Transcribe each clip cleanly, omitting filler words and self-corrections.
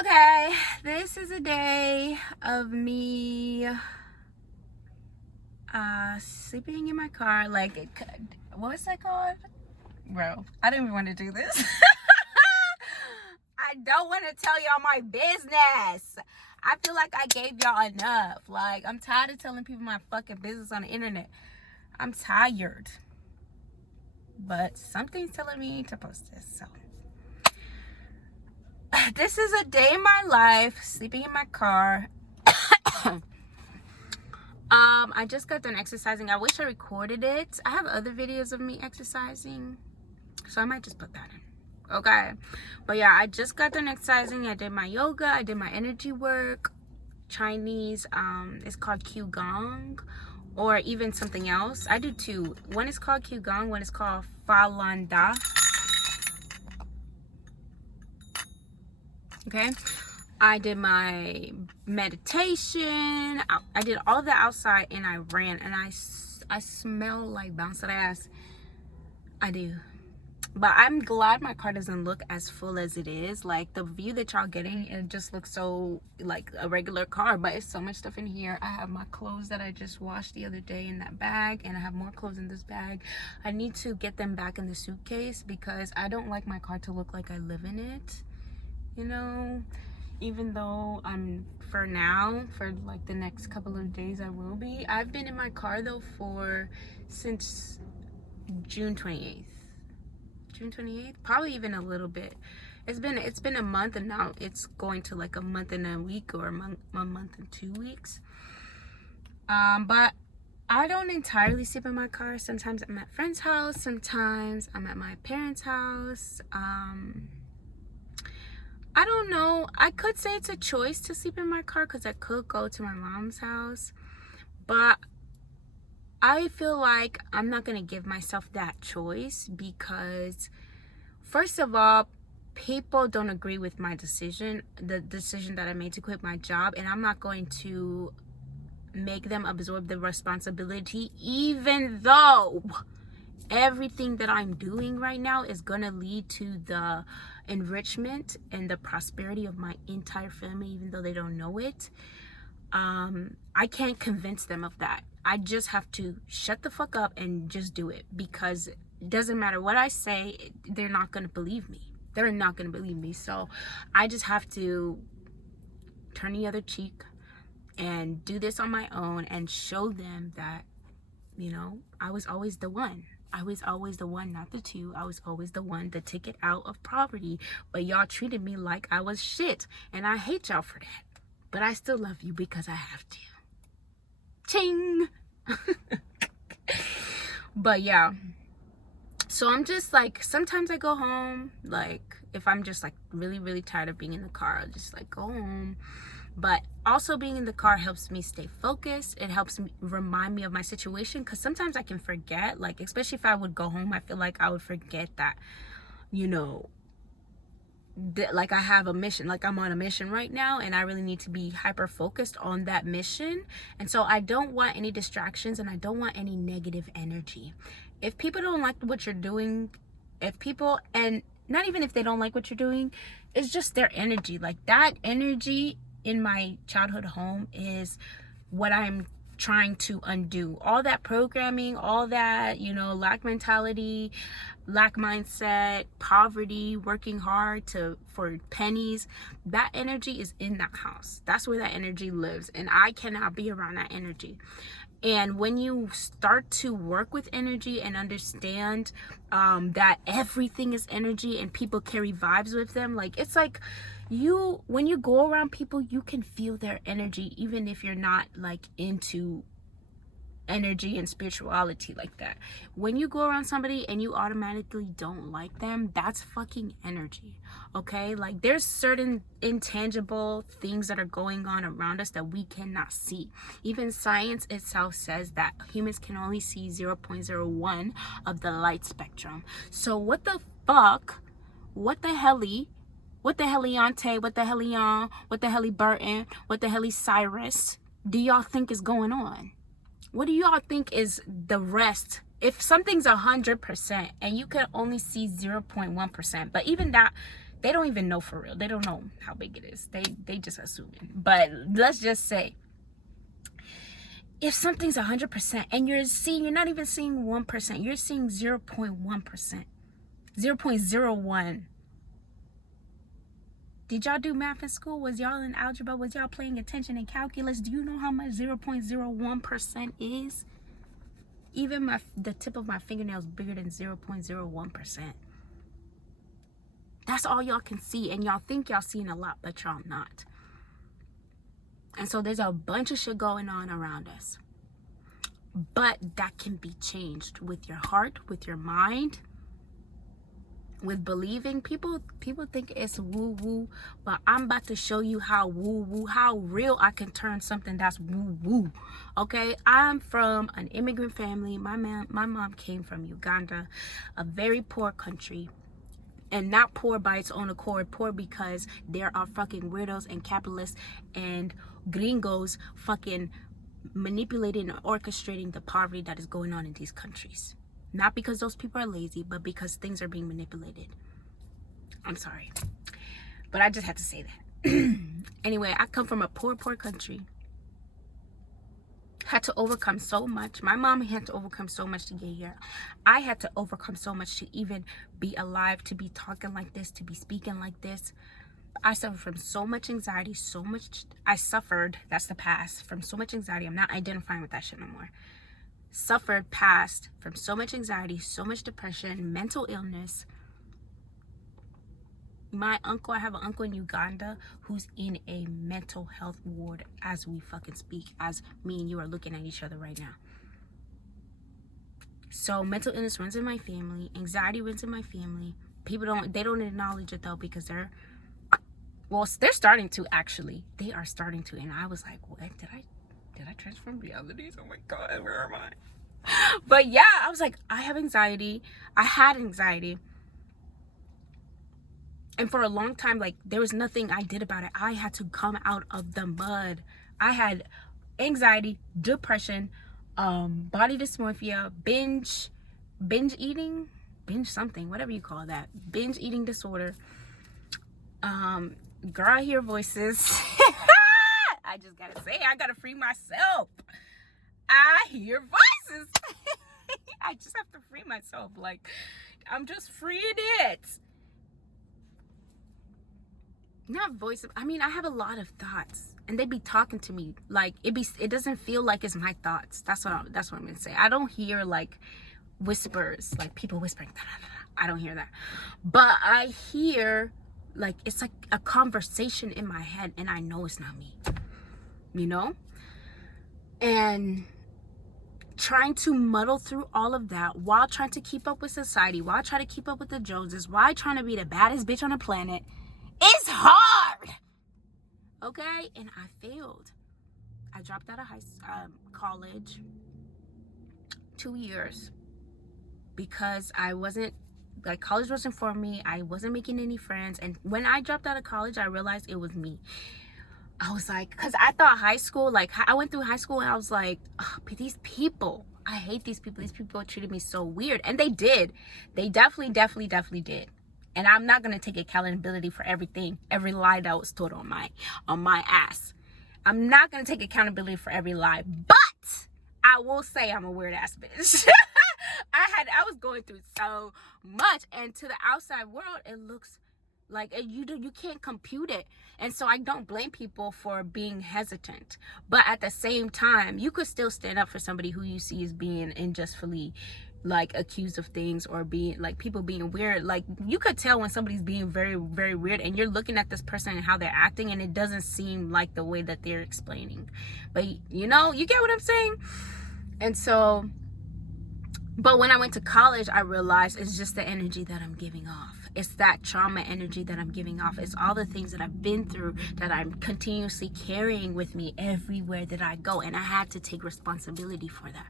Okay, this is a day of me sleeping in my car. What's that called? Bro, I didn't even want to do this. I don't want to tell y'all my business. I feel like I gave y'all enough. Like, I'm tired of telling people my fucking business on the internet. I'm tired. But something's telling me to post this, so. This is a day in my life, sleeping in my car. I just got done exercising. I wish I recorded it. I have other videos of me exercising, so I might just put that in. Okay, but yeah, I just got done exercising. I did my yoga, I did my energy work. Chinese, it's called Qigong, or even something else. I do two. One is called Qigong, one is called Falun Da. Okay, I did my meditation. I did all that outside, and I ran, and I smell like bouncing ass. I do. But I'm glad my car doesn't look as full as it is. Like, the view that y'all getting, it just looks so like a regular car, but it's so much stuff in here. I have my clothes that I just washed the other day in that bag, and I have more clothes in this bag. I need to get them back in the suitcase because I don't like my car to look like I live in it, you know. Even though for now, for like the next couple of days I will be. I've been in my car though since June 28th. June 28th, probably even a little bit. It's been a month, and now it's going to like a month and a week, or a month and 2 weeks. But I don't entirely sleep in my car. Sometimes I'm at a friend's house, sometimes I'm at my parents' house. I don't know. I could say it's a choice to sleep in my car because I could go to my mom's house. But I feel like I'm not going to give myself that choice because, first of all, people don't agree with my decision, the decision that I made to quit my job. And I'm not going to make them absorb the responsibility, even though everything that I'm doing right now is gonna lead to the enrichment and the prosperity of my entire family, even though they don't know it. I can't convince them of that. I just have to shut the fuck up and just do it, because it doesn't matter what I say, they're not gonna believe me. They're not gonna believe me. So I just have to turn the other cheek and do this on my own and show them that, you know, I was always the one. I was always the one, not the two. I was always the one, the ticket out of poverty. But y'all treated me like I was shit. And I hate y'all for that. But I still love you because I have to. Ching! But yeah. So I'm just like, sometimes I go home. Like, if I'm just like really, really tired of being in the car, I'll just like go home. But also being in the car helps me stay focused. It helps me remind me of my situation, because sometimes I can forget, like, especially if I would go home, I feel like I would forget that, you know, like I have a mission, like I'm on a mission right now, and I really need to be hyper focused on that mission. And so I don't want any distractions, and I don't want any negative energy. If people don't like what you're doing, and not even if they don't like what you're doing, it's just their energy. Like, that energy in my childhood home is what I'm trying to undo. All that programming, all that, you know, lack mentality, lack mindset, poverty, working hard for pennies, that energy is in that house. That's where that energy lives, and I cannot be around that energy. And when you start to work with energy and understand that everything is energy and people carry vibes with them, like, it's like when you go around people, you can feel their energy, even if you're not like into energy and spirituality like that. When you go around somebody and you automatically don't like them, that's fucking energy. Okay, like, there's certain intangible things that are going on around us that we cannot see. Even science itself says that humans can only see 0.01 of the light spectrum. So what the fuck, what the helly, what the heliante, what the helion, what the heli Burton, what the heli Cyrus do y'all think is going on? What do y'all think is the rest? If something's 100% and you can only see 0.1%, but even that they don't even know for real. They don't know how big it is. They just assuming. But let's just say, if something's 100% and you're not even seeing 1%, you're seeing 0.1%, 0.01. Did y'all do math in school? Was y'all in algebra? Was y'all paying attention in calculus? Do you know how much 0.01% is? Even the tip of my fingernail is bigger than 0.01%. That's all y'all can see, and y'all think y'all seeing a lot, but y'all not. And so there's a bunch of shit going on around us. But that can be changed with your heart, with your mind, with believing. People think it's woo-woo, but I'm about to show you how woo-woo, how real I can turn something that's woo-woo. Okay, I'm from an immigrant family. My mom came from Uganda, a very poor country. And not poor by its own accord, poor because there are fucking weirdos and capitalists and gringos fucking manipulating and orchestrating the poverty that is going on in these countries. Not because those people are lazy, but because things are being manipulated. I'm sorry, but I just had to say that. Anyway, I come from a poor country. Had to overcome so much. My mom had to overcome so much to get here. I had to overcome so much to even be alive, to be talking like this, to be speaking like this. I suffered from so much anxiety, that's the past, from so much anxiety. I'm not identifying with that shit no more. Suffered past from so much anxiety, so much depression, mental illness. I have an uncle in Uganda who's in a mental health ward as we fucking speak, as me and you are looking at each other right now. So mental illness runs in my family, anxiety runs in my family. People don't acknowledge it though, because they're starting to, actually. They are starting to, and I was like, what? Did I transform realities? Oh my God, where am I? But yeah, I was like, I have anxiety. I had anxiety. And for a long time, like, there was nothing I did about it. I had to come out of the mud. I had anxiety, depression, body dysmorphia, binge eating, binge something, whatever you call that, binge eating disorder. Girl, I hear voices. I just gotta say, I gotta free myself. I hear voices. I just have to free myself. Like, I'm just freeing it. Not voices. I mean, I have a lot of thoughts, and they be talking to me. Like, it doesn't feel like it's my thoughts. That's what I'm gonna say. I don't hear like whispers, like people whispering. Da, da, da, da. I don't hear that, but I hear like it's like a conversation in my head, and I know it's not me. You know, and trying to muddle through all of that while trying to keep up with society, while trying to keep up with the Joneses, while trying to be the baddest bitch on the planet. It's hard, okay? And I failed. I dropped out of college 2 years because college wasn't for me. I wasn't making any friends. And when I dropped out of college, I realized it was me. I was like, because I thought high school, like, I went through high school and I was like, oh, but these people, I hate these people. These people treated me so weird. And they did. They definitely did. And I'm not going to take accountability for everything, every lie that was told on my ass. I'm not going to take accountability for every lie, but I will say I'm a weird ass bitch. I was going through so much, and to the outside world, it looks like you can't compute it. And so I don't blame people for being hesitant, but at the same time, you could still stand up for somebody who you see as being unjustly like accused of things, or being like people being weird. Like, you could tell when somebody's being very, very weird, and you're looking at this person and how they're acting, and it doesn't seem like the way that they're explaining. But you know, you get what I'm saying? And so, but when I went to college, I realized it's just the energy that I'm giving off. It's that trauma energy that I'm giving off. It's all the things that I've been through that I'm continuously carrying with me everywhere that I go. And I had to take responsibility for that.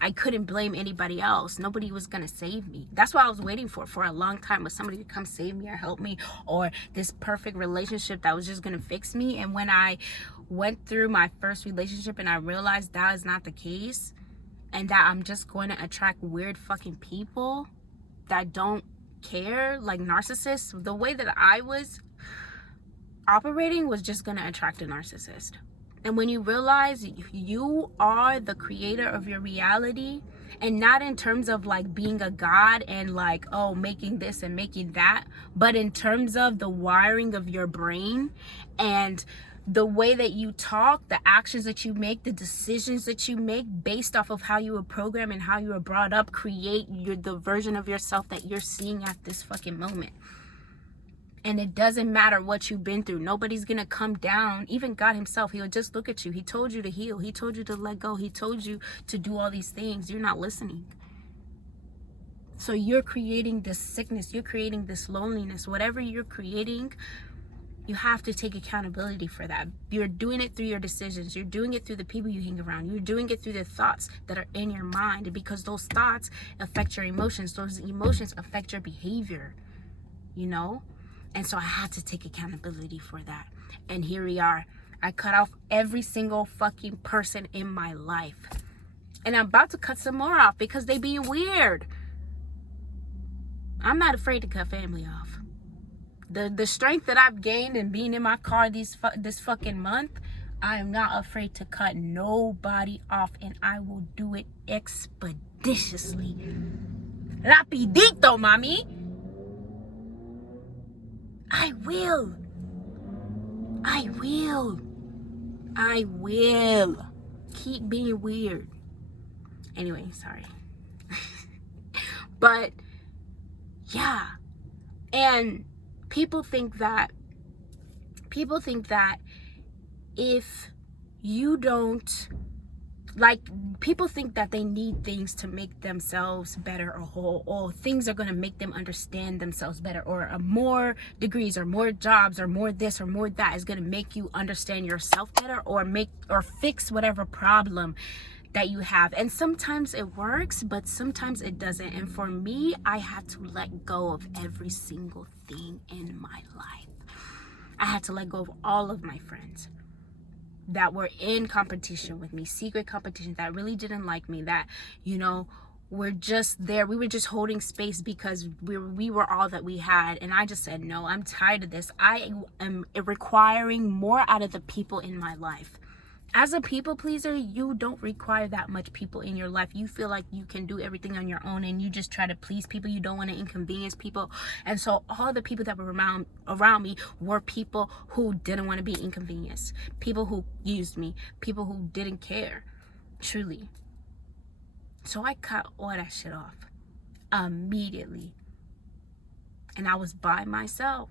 I couldn't blame anybody else. Nobody was going to save me. That's what I was waiting for a long time, was somebody to come save me or help me, or this perfect relationship that was just going to fix me. And when I went through my first relationship and I realized that is not the case, and that I'm just going to attract weird fucking people that don't care, like narcissists, the way that I was operating was just gonna attract a narcissist. And when you realize you are the creator of your reality, and not in terms of like being a god and like, oh, making this and making that, but in terms of the wiring of your brain and the way that you talk, the actions that you make, the decisions that you make based off of how you were programmed and how you were brought up, create the version of yourself that you're seeing at this fucking moment. And it doesn't matter what you've been through. Nobody's gonna come down. Even God himself, he'll just look at you. He told you to heal. He told you to let go. He told you to do all these things. You're not listening. So you're creating this sickness. You're creating this loneliness. Whatever you're creating, you have to take accountability for that. You're doing it through your decisions. You're doing it through the people you hang around. You're doing it through the thoughts that are in your mind, because those thoughts affect your emotions. Those emotions affect your behavior, you know? And so I had to take accountability for that. And here we are. I cut off every single fucking person in my life. And I'm about to cut some more off because they being weird. I'm not afraid to cut family off. The strength that I've gained in being in my car this fucking month, I am not afraid to cut nobody off. And I will do it expeditiously. Rapidito, mami. I will. Keep being weird. Anyway, sorry. But yeah. And people think that if you don't, like, people think that they need things to make themselves better or whole, or things are going to make them understand themselves better, or more degrees or more jobs or more this or more that is going to make you understand yourself better, or fix whatever problem that you have. And sometimes it works, but sometimes it doesn't. And for me, I had to let go of every single thing in my life. I had to let go of all of my friends that were in competition with me, secret competition, that really didn't like me, that, you know, were just there. We were just holding space because we were all that we had. And I just said, no, I'm tired of this. I am requiring more out of the people in my life. As a people pleaser, you don't require that much people in your life. You feel like you can do everything on your own, and you just try to please people. You don't want to inconvenience people. And so all the people that were around me were people who didn't want to be inconvenienced, people who used me, people who didn't care, truly. So I cut all that shit off immediately. And I was by myself.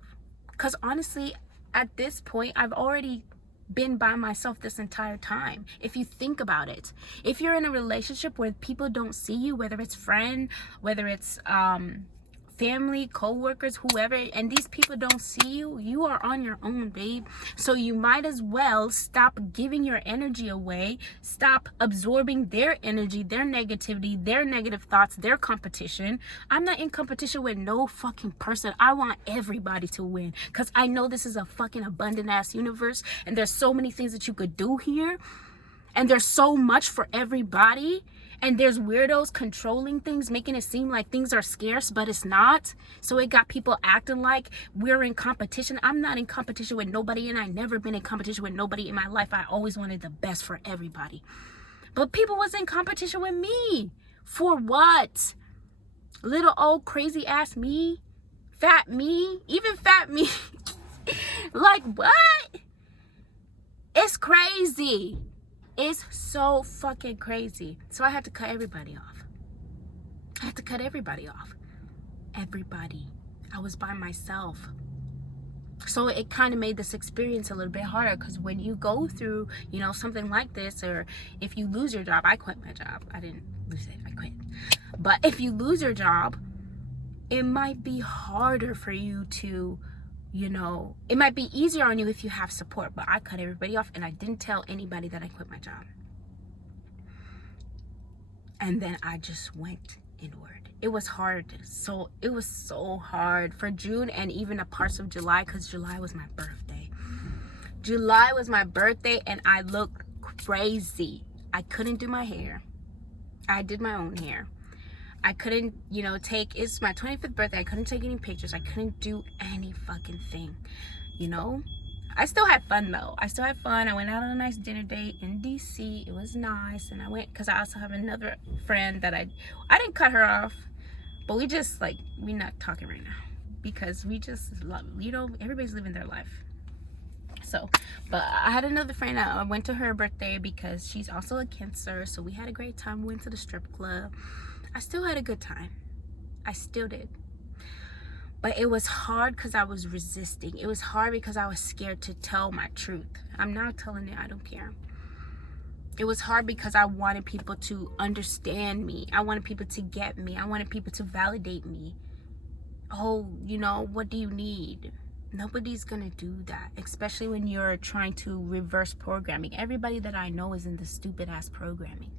Because honestly, at this point, I've already been by myself this entire time. If you think about it, if you're in a relationship where people don't see you, whether it's friend, whether it's family, co-workers, whoever, and these people don't see you, you are on your own, babe. So you might as well stop giving your energy away, stop absorbing their energy, their negativity, their negative thoughts, their competition. I'm not in competition with no fucking person. I want everybody to win, because I know this is a fucking abundant ass universe, and there's so many things that you could do here, and there's so much for everybody. And there's weirdos controlling things, making it seem like things are scarce, but it's not. So it got people acting like we're in competition. I'm not in competition with nobody, and I've never been in competition with nobody in my life. I always wanted the best for everybody. But people was in competition with me. For what? Little old crazy ass me? Fat me? Even fat me? Like, what? It's crazy. It's so fucking crazy. So I had to cut everybody off. Everybody. I was by myself. So it kind of made this experience a little bit harder, because when you go through, you know, something like this, or if you lose your job, I quit my job. I didn't lose it, I quit. But if you lose your job, it might be harder for you to, you know, it might be easier on you if you have support. But I cut everybody off, and I didn't tell anybody that I quit my job. And then I just went inward. It was hard. It was so hard for June, and even a parts of July, because July was my birthday. And I looked crazy. I couldn't do my hair. I did my own hair. I couldn't, it's my 25th birthday. I couldn't take any pictures. I couldn't do any fucking thing, you know? I still had fun though. I went out on a nice dinner date in DC. It was nice. And I went, because I also have another friend that I didn't cut her off, but we just like, we're not talking right now because we just love, everybody's living their life. So, but I had another friend. I went to her birthday because she's also a Cancer. So we had a great time. We went to the strip club. I still had a good time. I still did. But it was hard because I was resisting. It was hard because I was scared to tell my truth. I'm now telling it. I don't care. It was hard because I wanted people to understand me. I wanted people to get me. I wanted people to validate me. Oh, what do you need? Nobody's gonna do that, especially when you're trying to reverse programming. Everybody that I know is in this stupid ass programming.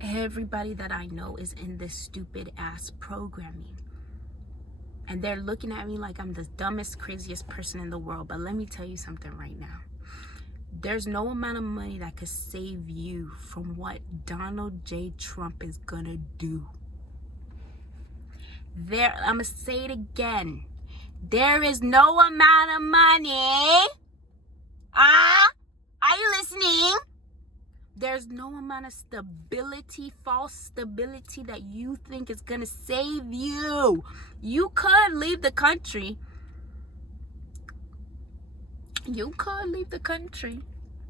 Everybody that I know is in this stupid ass programming. And they're looking at me like I'm the dumbest, craziest person in the world. But let me tell you something right now. There's no amount of money that could save you from what Donald J. Trump is gonna do. I'm gonna say it again. There is no amount of money. Are you listening? There's no amount of stability, false stability that you think is gonna save you. You could leave the country.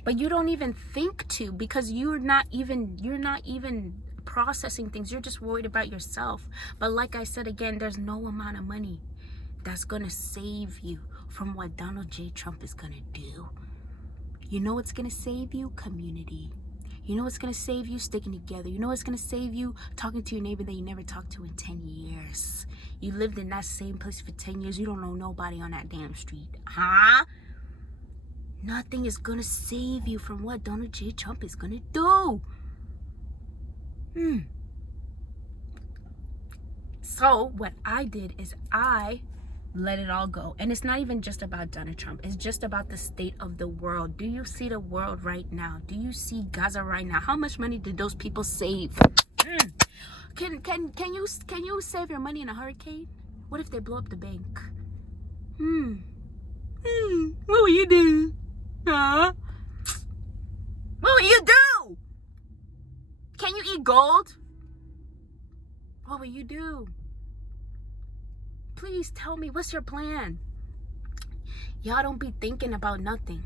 But you don't even think to, because you're not even processing things. You're just worried about yourself. But like I said again, there's no amount of money that's gonna save you from what Donald J. Trump is gonna do. You know what's gonna save you? Community. You know what's gonna save you? Sticking together. You know what's gonna save you? Talking to your neighbor that you never talked to in 10 years. You lived in that same place for 10 years. You don't know nobody on that damn street. Nothing is gonna save you from what Donald J. Trump is gonna do. So what I did is I let it all go. And it's not even just about Donald Trump. It's just about the state of the world. Do you see the world right now? Do you see Gaza right now? How much money did those people save? Can you save your money in a hurricane? What if they blow up the bank? What will you do? What will you do? Can you eat gold? What will you do? Please tell me, what's your plan? Y'all don't be thinking about nothing.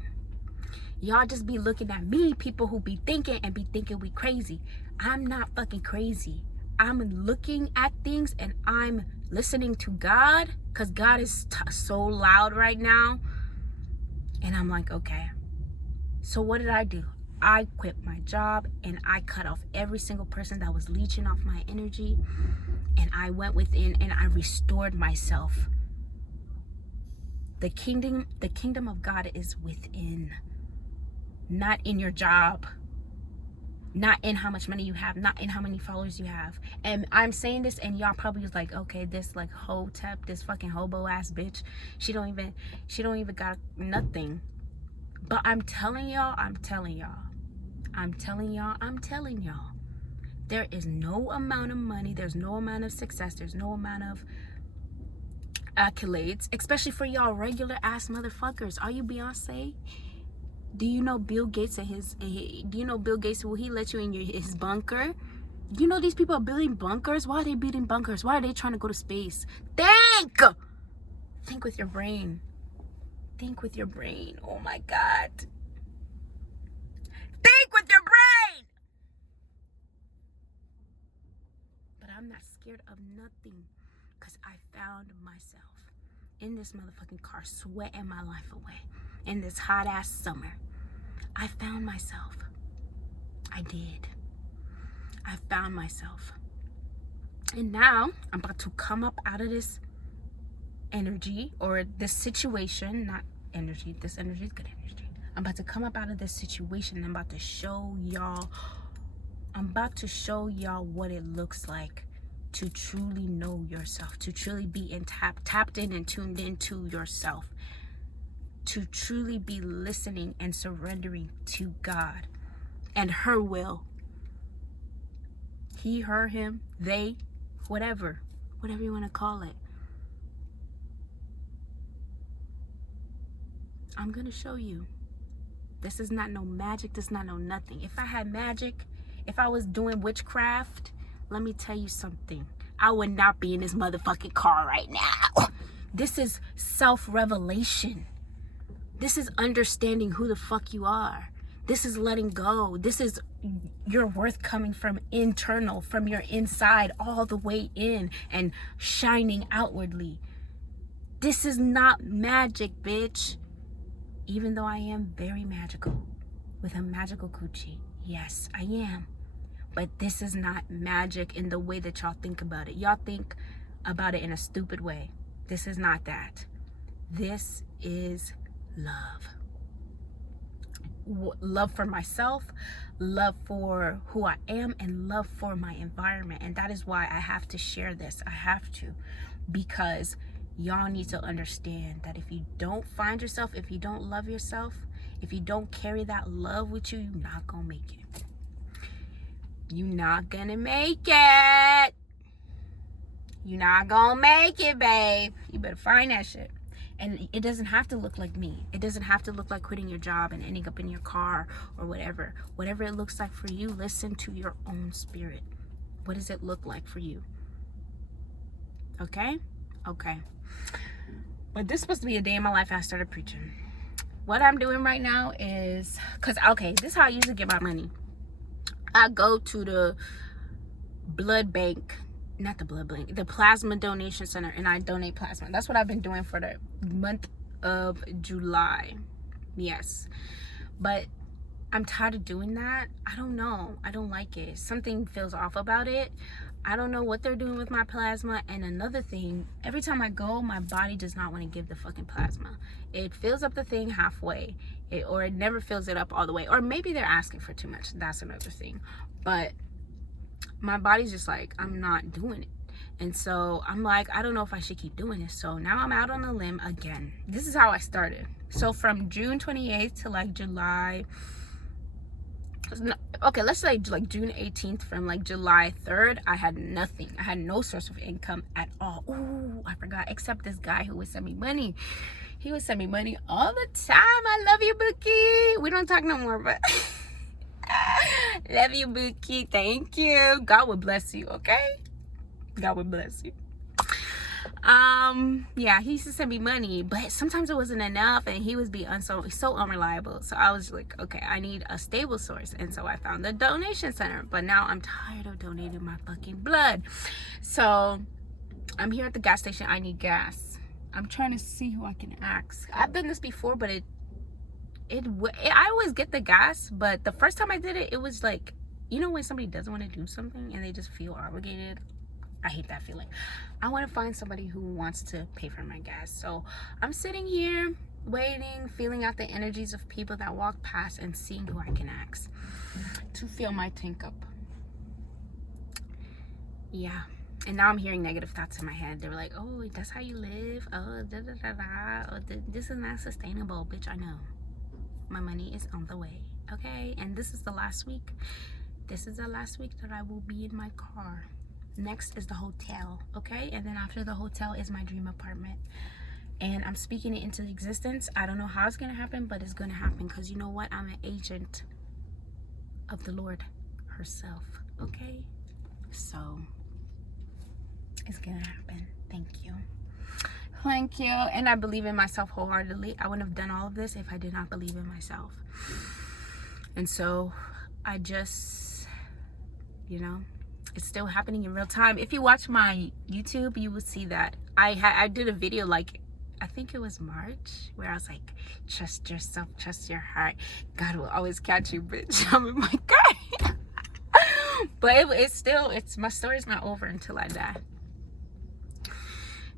Y'all just be looking at me, people who be thinking we crazy. I'm not fucking crazy. I'm looking at things and I'm listening to God, because God is so loud right now. And I'm like, okay. So what did I do? I quit my job and I cut off every single person that was leeching off my energy. And I went within and I restored myself. The kingdom of God is within, not in your job, not in how much money you have, not in how many followers you have. And I'm saying this and y'all probably was like, okay, this like hotep, this fucking hobo ass bitch, she don't even got nothing. But I'm telling y'all, there is no amount of money, there's no amount of success, there's no amount of accolades, especially for y'all regular ass motherfuckers. Are you Beyonce? Do you know Bill Gates will he let you in his bunker? You know these people are building bunkers. Why are they building bunkers? Why are they trying to go to space? Think with your brain. Oh my God. Think with your brain. But I'm not scared of nothing, because I found myself in this motherfucking car sweating my life away in this hot ass summer. I found myself. I did. I found myself. And now I'm about to come up out of this energy, or this situation, not energy. This energy is good energy. I'm about to come up out of this situation and I'm about to show y'all what it looks like to truly know yourself, to truly be tapped in and tuned into yourself, to truly be listening and surrendering to God and her will. he, her, him, they, whatever you want to call it. I'm gonna show you. This is not no magic. This is not no nothing. If I had magic, if I was doing witchcraft, let me tell you something. I would not be in this motherfucking car right now. This is self-revelation. This is understanding who the fuck you are. This is letting go. This is your worth coming from internal, from your inside all the way in and shining outwardly. This is not magic, bitch. Even though I am very magical with a magical coochie. Yes, I am. But this is not magic in the way that y'all think about it. Y'all think about it in a stupid way. This is not that. This is love. Love for myself, love for who I am, and love for my environment. And that is why I have to share this. I have to, because y'all need to understand that if you don't find yourself, if you don't love yourself, if you don't carry that love with you, you're not gonna make it. You're not gonna make it. You're not gonna make it, babe. You better find that shit. And it doesn't have to look like me. It doesn't have to look like quitting your job and ending up in your car or whatever. Whatever it looks like for you, listen to your own spirit. What does it look like for you? Okay? Okay. But this is supposed to be a day in my life I started preaching. What I'm doing right now is, this is how I usually get my money. I go to the blood bank, not the blood bank, the plasma donation center, and I donate plasma. That's what I've been doing for the month of July. Yes. But I'm tired of doing that. I don't know. I don't like it. Something feels off about it. I don't know what they're doing with my plasma. And another thing, every time I go, my body does not want to give the fucking plasma. It fills up the thing halfway, or it never fills it up all the way. Or maybe they're asking for too much. That's another thing. But my body's just like, I'm not doing it. And so I'm like, I don't know if I should keep doing this. So now I'm out on a limb again. This is how I started. So from June 28th to like July, okay, let's say like June 18th, from like July 3rd, I had nothing. I had no source of income at all. Ooh, I forgot, except this guy who would send me money. He would send me money all the time. I love you, Bookie. We don't talk no more, but love you, Bookie. Thank you. God will bless you, okay? God will bless you. Yeah, he used to send me money, but sometimes it wasn't enough, and he was so unreliable. So I was like, okay, I need a stable source. And so I found the donation center. But now I'm tired of donating my fucking blood. So I'm here at the gas station. I need gas. I'm trying to see who I can ask. I've done this before, but I always get the gas, but the first time I did it, it was like, you know, when somebody doesn't want to do something and they just feel obligated. I hate that feeling. I want to find somebody who wants to pay for my gas. So I'm sitting here waiting, feeling out the energies of people that walk past and seeing who I can ask to fill my tank up. Yeah. And now I'm hearing negative thoughts in my head. They were like, oh, that's how you live. Oh, da da da da. Oh, this is not sustainable. Bitch, I know. My money is on the way. Okay? And this is the last week. This is the last week that I will be in my car. Next is the hotel. Okay? And then after the hotel is my dream apartment. And I'm speaking it into existence. I don't know how it's going to happen, but it's going to happen. Because you know what? I'm an agent of the Lord herself. Okay? So it's gonna happen. Thank you. Thank you. And I believe in myself wholeheartedly. I wouldn't have done all of this if I did not believe in myself. And so I just, you know, it's still happening in real time. If you watch my YouTube, you will see that I did a video, like I think it was March, where I was like, trust yourself, trust your heart, God will always catch you, bitch. I'm in my car. But it's my story's not over until I die.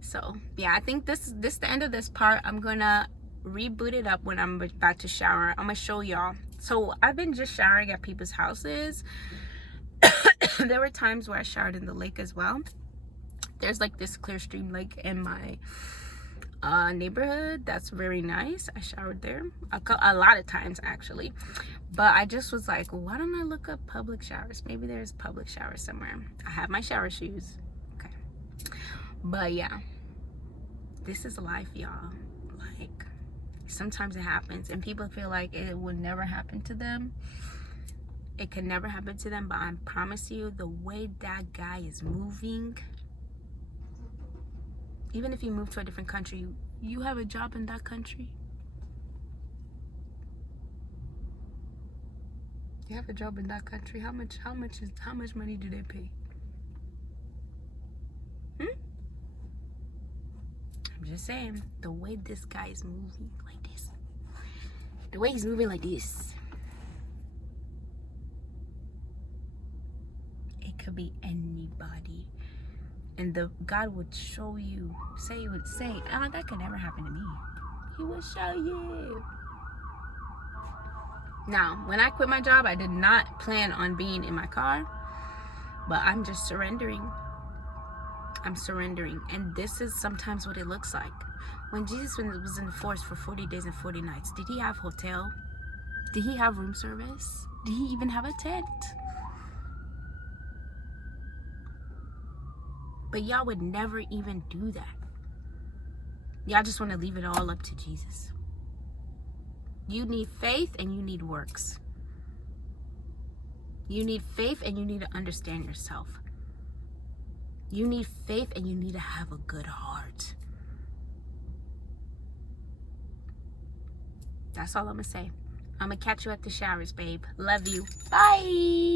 So yeah, I think this is the end of this part. I'm gonna reboot it up when I'm about to shower. I'm gonna show y'all. So I've been just showering at people's houses. There were times where I showered in the lake as well. There's like this clear stream lake in my neighborhood that's very nice. I showered there a lot of times actually, but I just was like, why don't I look up public showers? Maybe there's public showers somewhere. I have my shower shoes. Okay, but yeah, this is life, y'all. Like, sometimes it happens and people feel like it would never happen to them. It can never happen to them, but I promise you, the way that guy is moving, even if you move to a different country, you have a job in that country. You have a job in that country. How much money do they pay? I'm just saying, the way this guy is moving like this. The way he's moving like this. It could be anybody. And God would show you, would say, oh, that could never happen to me. He will show you. Now, when I quit my job, I did not plan on being in my car, but I'm just surrendering. I'm surrendering. And this is sometimes what it looks like. When Jesus was in the forest for 40 days and 40 nights, did he have hotel? Did he have room service? Did he even have a tent? But y'all would never even do that. Y'all just want to leave it all up to Jesus. You need faith and you need works. You need faith and you need to understand yourself. You need faith and you need to have a good heart. That's all I'm going to say. I'm going to catch you at the showers, babe. Love you. Bye.